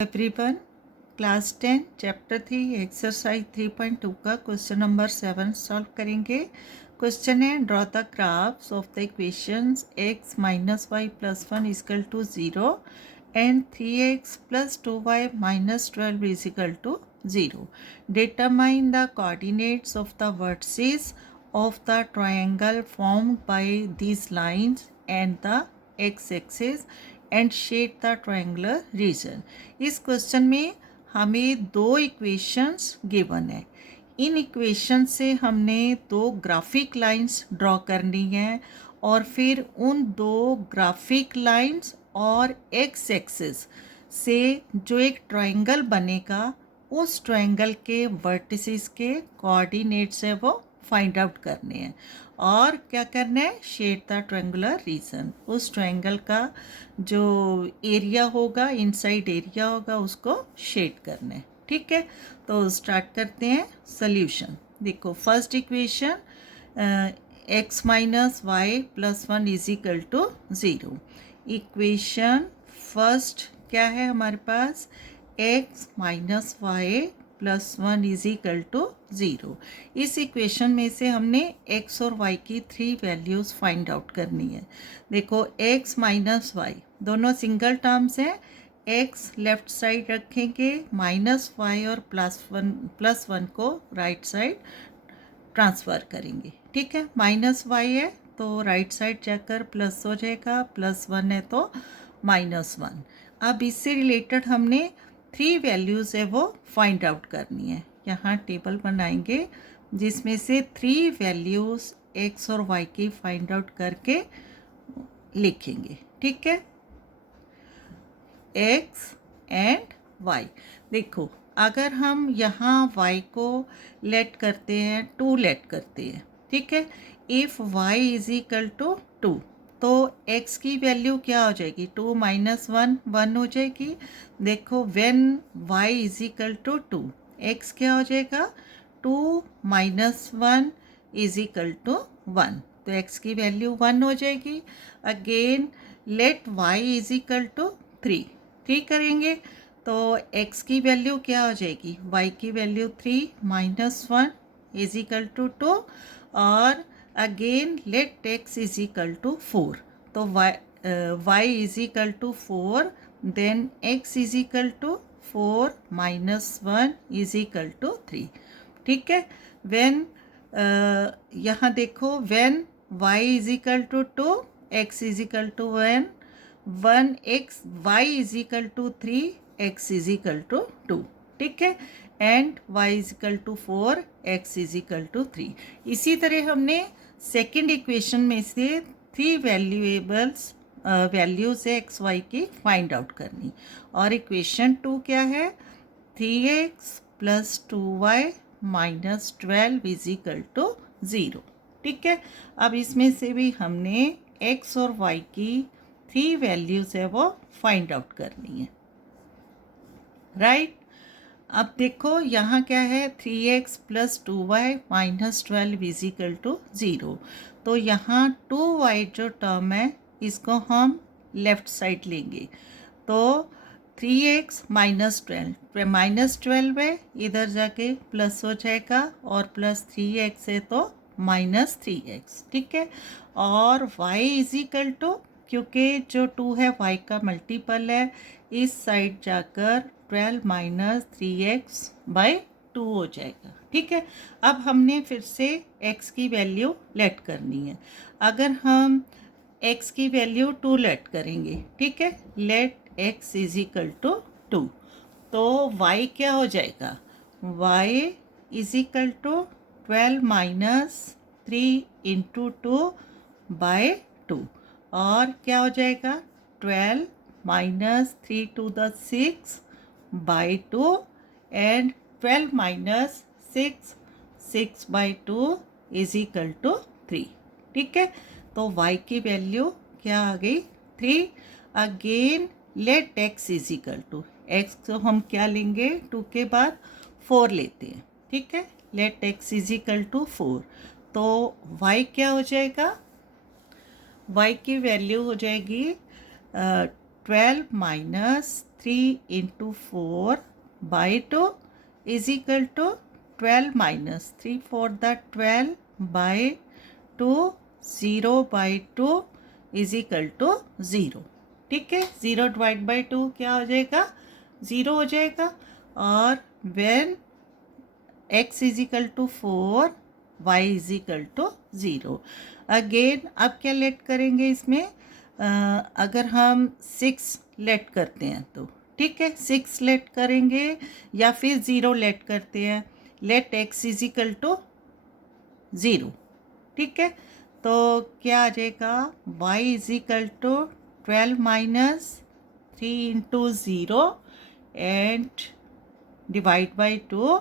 Everyone, class 10 chapter 3 exercise 3.2 का question number 7 solve करेंगे। Question है draw the graphs of the equations x minus Y plus 1 equal to 0 and 3x plus 2y minus 12 equal to 0। Determine the coordinates of the vertices of the triangle formed by these lines and the x axis and shade the triangular region. इस question में हमें दो equations given है। In equation से हमने दो graphic lines draw करनी है और फिर उन दो ग्राफिक लाइंस और एक्स एक्सिस से जो एक ट्रायंगल बनेगा उस ट्रायंगल के वर्टिसेस के कोऑर्डिनेट्स है वो फाइंड आउट करने हैं और क्या करना है, शेड द ट्रायंगुलर रीजन। उस ट्रायंगल का जो एरिया होगा, इनसाइड एरिया होगा, उसको शेड करना है। ठीक है, तो स्टार्ट करते हैं सॉल्यूशन। देखो first equation x minus Y plus 1 is equal to 0। Equation first क्या है हमारे पास, x minus Y plus 1 is equal to 0। इस इक्वेशन में से हमने x और y की 3 वैल्यूज़ फाइंड आउट करनी है। देखो x माइनस वाई दोनों सिंगल टर्म्स हैं। x लेफ्ट साइड रखेंगे, माइनस वाई और प्लस वन को राइट साइड ट्रांसफ़र करेंगे। ठीक है, माइनस वाई है तो राइट साइड जाकर प्लस हो जाएगा, प्लस 1 है तो माइनस 1। अब इससे रिलेटेड हमने 3 वैल्यूज़ है वो फाइंड आउट करनी है। यहाँ टेबल बनाएंगे जिसमें से 3 वैल्यूज़ x और y की फाइंड आउट करके लिखेंगे। ठीक है, x एंड y। देखो अगर हम यहाँ y को लेट करते हैं, 2 लेट करते हैं। ठीक है, if y is equal to 2 तो x की वैल्यू क्या हो जाएगी, 2 माइनस 1 1 हो जाएगी। देखो when y is equal to 2 x क्या हो जाएगा, 2 माइनस 1 इज इक्वल टू 1, तो x की वैल्यू 1 हो जाएगी। Again let y is equal to 3 करेंगे तो x की वैल्यू क्या हो जाएगी, y की value 3 minus 1 is equal to 2 और again let x is equal to 4, तो y is equal to 4, then x is equal to 4 minus 1 is equal to 3। ठीक है, व्हेन यहाँ देखो when y is equal to 2 x is equal to 1 x y is equal to 3 x is equal to 2। ठीक है, and y is equal to 4 x is equal to 3। इसी तरह हमने second equation में से 3 वैल्यूज़ है एक्स वाई की find out करनी। और इक्वेशन 2 क्या है, 3x plus 2y minus 12 is equal to 0। ठीक है, अब इसमें से भी हमने x और y की 3 वैल्यूज़ है वो फाइंड आउट करनी है। राइट, अब देखो यहाँ क्या है, 3x plus 2y minus 12 is equal to 0। तो यहाँ 2y जो टर्म है इसको हम लेफ्ट साइड लेंगे, तो 3x माइनस 12 है, इधर जाके प्लस हो जाएगा और प्लस 3x है तो माइनस 3x। ठीक है, और y इज इक्वल टू, क्योंकि जो 2 है y का मल्टीपल है, इस साइड जाकर 12 माइनस 3x बाई 2 हो जाएगा। ठीक है, अब हमने फिर से x की वैल्यू लेट करनी है। अगर हम x की वैल्यू 2 लेट करेंगे, ठीक है, let x is equal to 2, तो y क्या हो जाएगा, y is equal to 12 minus 3 into 2 by 2, और क्या हो जाएगा, 12 minus 3 to the 6 by 2 and 12 minus 6 by 2 is equal to 3। ठीक है, तो y की वैल्यू क्या आ गई, 3। Again let x is equal to, x तो हम क्या लेंगे, 2 के बाद 4 लेते हैं। ठीक है, let x is equal to 4, तो y क्या हो जाएगा, y की वैल्यू हो जाएगी 12 minus 3 into 4 by 2 is equal to 12 minus 3 for the 12 by 2 0 by 2 is equal to 0. ठीक है, 0 डिवाइड बाई 2 क्या हो जाएगा, 0 हो जाएगा. और when x is equal to 4 y is equal to 0. Again अब क्या लेट करेंगे इसमें, अगर हम 6 लेट करते हैं तो ठीक है, 6 लेट करेंगे या फिर 0 लेट करते हैं. Let x is equal to 0. ठीक है, तो क्या आ जाएगा, y is equal to 12 minus 3 into 0 and divide by 2.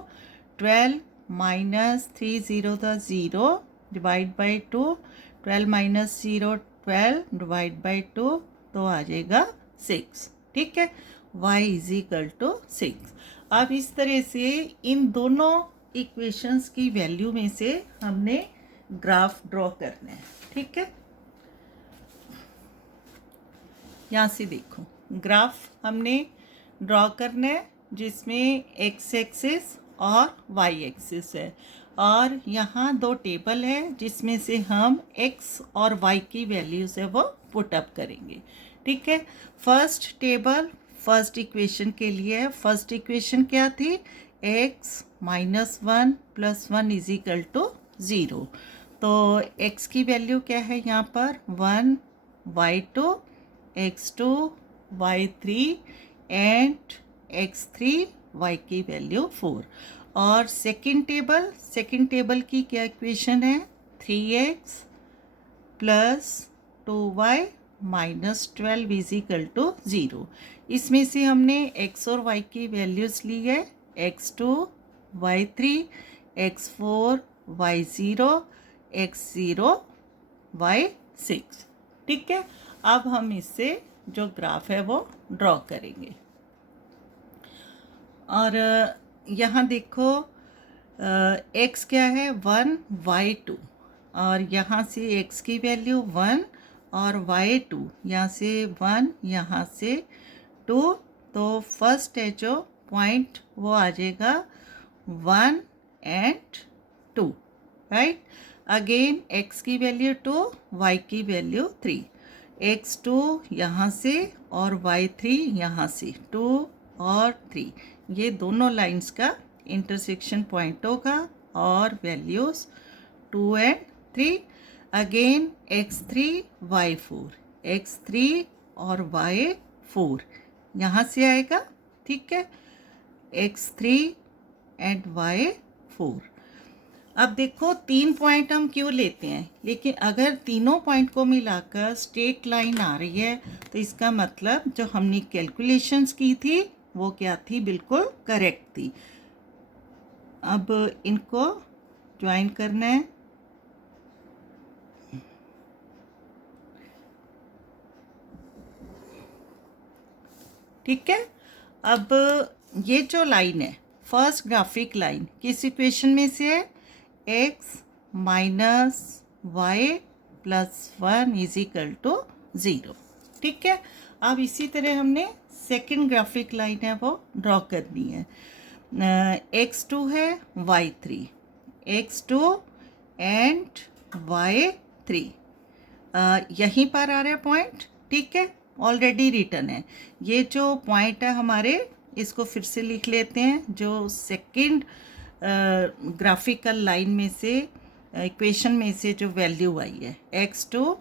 12 minus 3 0 the 0 divide by 2. 12 minus 0 12 divide by 2, तो आ जाएगा 6. ठीक है, y इज इक्वल टू 6. अब इस तरह से इन दोनों इक्वेशंस की वैल्यू में से हमने ग्राफ ड्रॉ करना है. ठीक है, यहाँ से देखो ग्राफ हमने ड्रॉ करना है जिसमें x एक्सिस और y एक्सिस है, और यहाँ दो टेबल है जिसमें से हम x और y की वैल्यूज़ है वो पुट अप करेंगे. ठीक है, फर्स्ट टेबल फर्स्ट इक्वेशन के लिए है. फर्स्ट इक्वेशन क्या थी, x minus 1 plus 1 is equal to 0. तो x की वैल्यू क्या है यहाँ पर, 1 y2 x2 y3 and x3 y की वैल्यू 4. और सेकंड टेबल की क्या इक्वेशन है, 3x plus 2y minus 12 is equal to 0. इसमें से हमने x और y की वैल्यूज़ ली है, x2 y3 x4 y0 x0 y6. ठीक है, अब हम इससे जो ग्राफ है वो ड्रॉ करेंगे. और यहाँ देखो x क्या है, 1 y2, और यहाँ से x की वैल्यू 1 और y2 यहाँ से 1 यहाँ से 2. तो फर्स्ट है जो पॉइंट वो आ जाएगा 1 एंड 2. राइट, अगेन x की वैल्यू 2 y की वैल्यू 3. x2 यहाँ से और y3 यहाँ से 2 और 3, ये दोनों लाइंस का इंटरसेक्शन पॉइंट होगा और values 2 and 3. Again x3 y4 x3 और y4 यहाँ से आएगा. ठीक है, x3 एंड y4. अब देखो 3 पॉइंट हम क्यों लेते हैं, लेकिन अगर तीनों पॉइंट को मिलाकर स्ट्रेट लाइन आ रही है तो इसका मतलब जो हमने कैलकुलेशंस की थी वो क्या थी, बिल्कुल करेक्ट थी. अब इनको ज्वाइन करना है. ठीक है, अब ये जो लाइन है फर्स्ट ग्राफिक लाइन किस इक्वेशन में से है, x minus Y plus 1 is equal to 0. ठीक है, अब इसी तरह हमने सेकंड ग्राफिक लाइन है वो ड्रॉ करनी है. x2 है y3 x2 एंड y3 यहीं पर आ रहा है पॉइंट. ठीक है, ऑलरेडी रिटर्न है. ये जो पॉइंट है हमारे, इसको फिर से लिख लेते हैं. जो सेकंड ग्राफिकल लाइन में से इक्वेशन में से जो वैल्यू आई है x2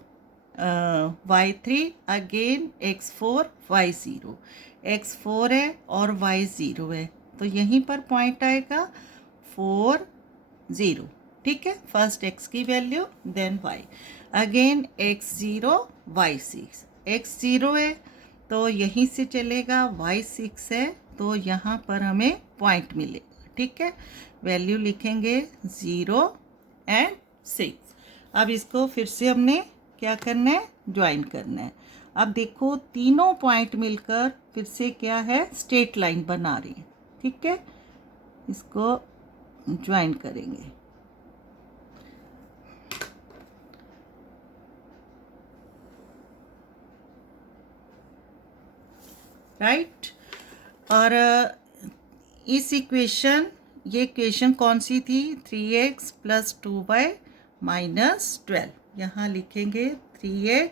y3 again x4 y0. x4 है और y0 है, तो यहीं पर पॉइंट आएगा 4 0. ठीक है, फर्स्ट x की value then y. Again x0 y6 x0 है तो यहीं से चलेगा, y6 है तो यहाँ पर हमें पॉइंट मिलेगा. ठीक है, वैल्यू लिखेंगे 0 एंड 6. अब इसको फिर से हमने क्या करना है, ज्वाइन करना है. अब देखो तीनों पॉइंट मिलकर फिर से क्या है, स्ट्रेट लाइन बना रही है. ठीक है, इसको ज्वाइन करेंगे. राइट, और इस इक्वेशन, ये इक्वेशन कौन सी थी, 3x प्लस 2y माइनस 12, यहाँ लिखेंगे 3x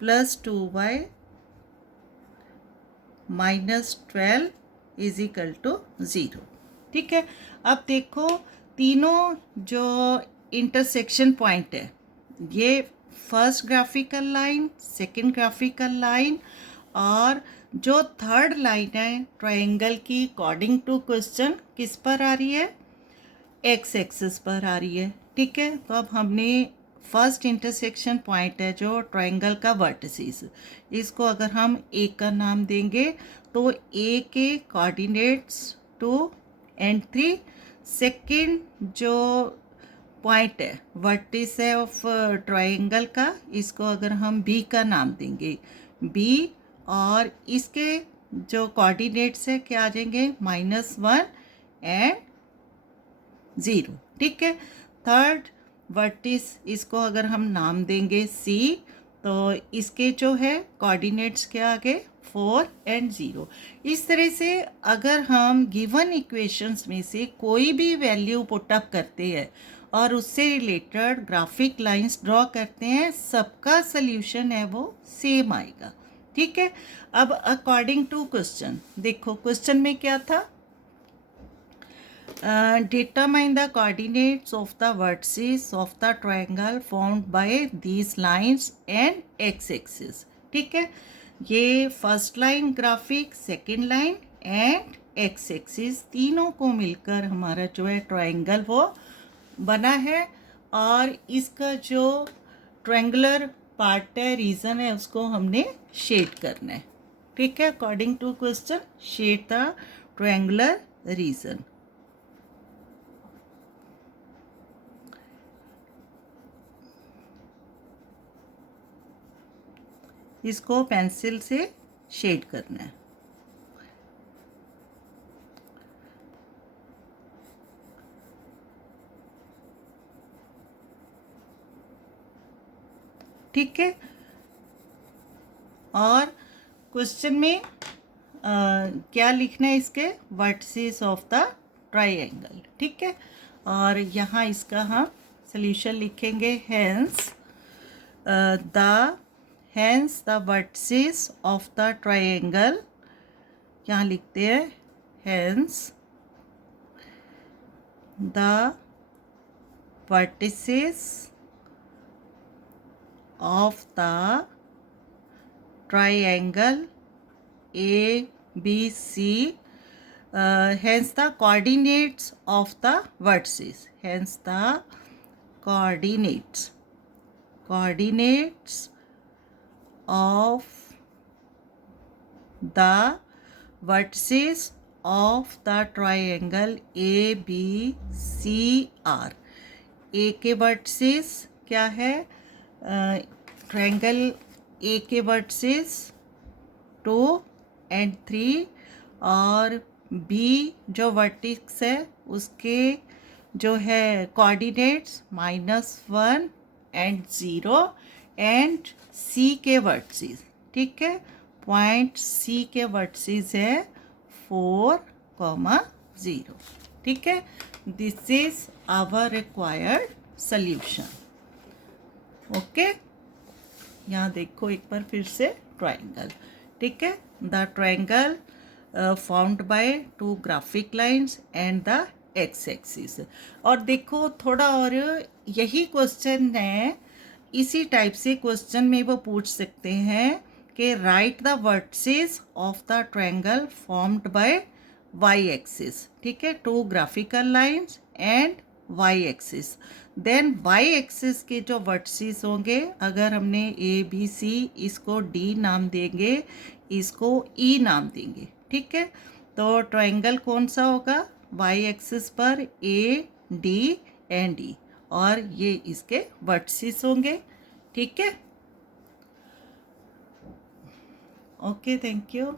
plus 2y minus 12 is equal to 0। ठीक है, अब देखो तीनों जो इंटरसेक्शन पॉइंट है, ये first graphical line, second graphical line और जो थर्ड लाइन है ट्रायंगल की, अकॉर्डिंग टू क्वेश्चन किस पर आ रही है, एक्स एक्सिस पर आ रही है। ठीक है, तो अब हमने फर्स्ट इंटरसेक्शन पॉइंट है जो ट्रायंगल का वर्टिसेस, इसको अगर हम ए का नाम देंगे तो ए के कोऑर्डिनेट्स 2 and 3, सेकंड जो पॉइंट है वर्टिस है ऑफ ट्रायंगल का, इसको अगर हम बी का नाम देंगे बी, और इसके जो कोऑर्डिनेट्स है क्या आ जाएंगे, -1 एंड 0। ठीक है, थर्ड वर्टिस, इसको अगर हम नाम देंगे सी, तो इसके जो है कोऑर्डिनेट्स क्या आ गए, 4 and 0। इस तरह से अगर हम गिवन इक्वेशंस में से कोई भी वैल्यू पुट अप करते हैं और उससे रिलेटेड ग्राफिक लाइंस ड्रॉ करते हैं, सबका सल्यूशन है वो सेम आएगा। ठीक है, अब अकॉर्डिंग टू क्वेश्चन, देखो क्वेश्चन में क्या था, determine the coordinates of the vertices of the triangle formed by these lines and x-axis। ठीक है, ये first line graphic, second line and x axis, तीनों को मिलकर हमारा जो है ट्रायंगल वो बना है, और इसका जो ट्रायंगुलर पार्ट है, रीजन है, उसको हमने शेड करना है। ठीक है, according to question shade the triangular region. इसको पेंसिल से शेड करना है। ठीक है, और क्वेश्चन में क्या लिखना है, इसके वर्टिसेस ऑफ द ट्रायंगल। ठीक है, और यहाँ इसका हम सॉल्यूशन लिखेंगे, hence the vertices of the triangle, यहाँ लिखते हैं hence the vertices of the triangle ABC, hence the coordinates of the vertices, hence the coordinates of the vertices of the triangle ABCR। ए के वर्टिसेस क्या है, triangle A के vertices 2 and 3, और B जो vertices है उसके जो है कोऑर्डिनेट्स -1 and 0, एंड सी के वर्टिसेस। ठीक है, पॉइंट सी के वर्टिसेस है 4, 0। ठीक है, this is our required solution. Okay, यहाँ देखो एक बार फिर से ट्रायंगल। ठीक है, the triangle found by 2 graphic lines and the x axis. और देखो थोड़ा और यही क्वेश्चन है, इसी टाइप से क्वेश्चन में वो पूछ सकते हैं कि write the vertices of the triangle formed by y axis. ठीक है, 2 graphical lines and y axis, then y axis के जो वर्टिसेस होंगे, अगर हमने ए बी सी, इसको डी नाम देंगे, इसको ई नाम देंगे। ठीक है, तो ट्रायंगल कौन सा होगा, वाई एक्सिस पर ए डी एंड ई, और ये इसके वर्टिसेस होंगे। ठीक है, ओके, थैंक यू।